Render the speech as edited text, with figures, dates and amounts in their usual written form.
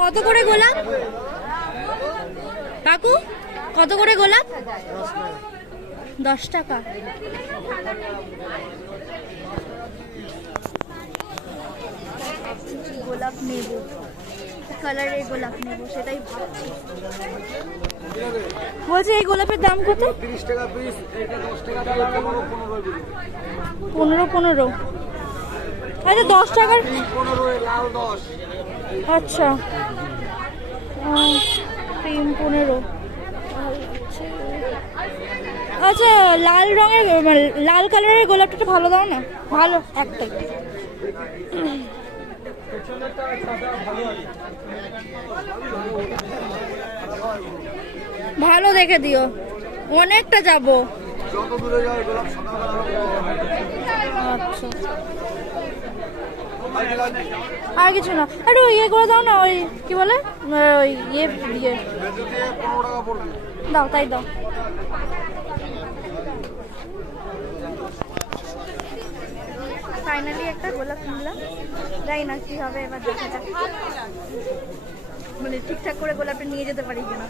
কত করে গোলাপ কাকু? কত করে গোলাপ? 10 টাকা। গোলাপ নেব, কালারের গোলাপ নেব, সেটাই ভাবছি। বলছি এই গোলাপের দাম কত? 30 টাকা পিস, এটা 10 টাকা দিয়ে 15। আচ্ছা 10 টাকার 15 লাল 10। আচ্ছা ক্রিম 15। আচ্ছা লাল রঙের লাল কালারের গোলাপটা একটু ভালো দাও না, ভালো একটাই। ভালো দেখে দিও, অনেকটা যাবো। যত দূরে যাও গোলাপ সাদা আচ্ছা আর কিছু না, আরে ওই ইয়ে করে দাও না, ওই কি বলে ওই ইয়ে দিয়ে 15 টাকা পড়বে। দাও, তাই দাও। ফাইনালি একটা গোলাপ কিনলাম, যাই না কি হবে এবার দেখা যাক, মানে ঠিকঠাক করে গোলাপটা নিয়ে যেতে পারি কিনা।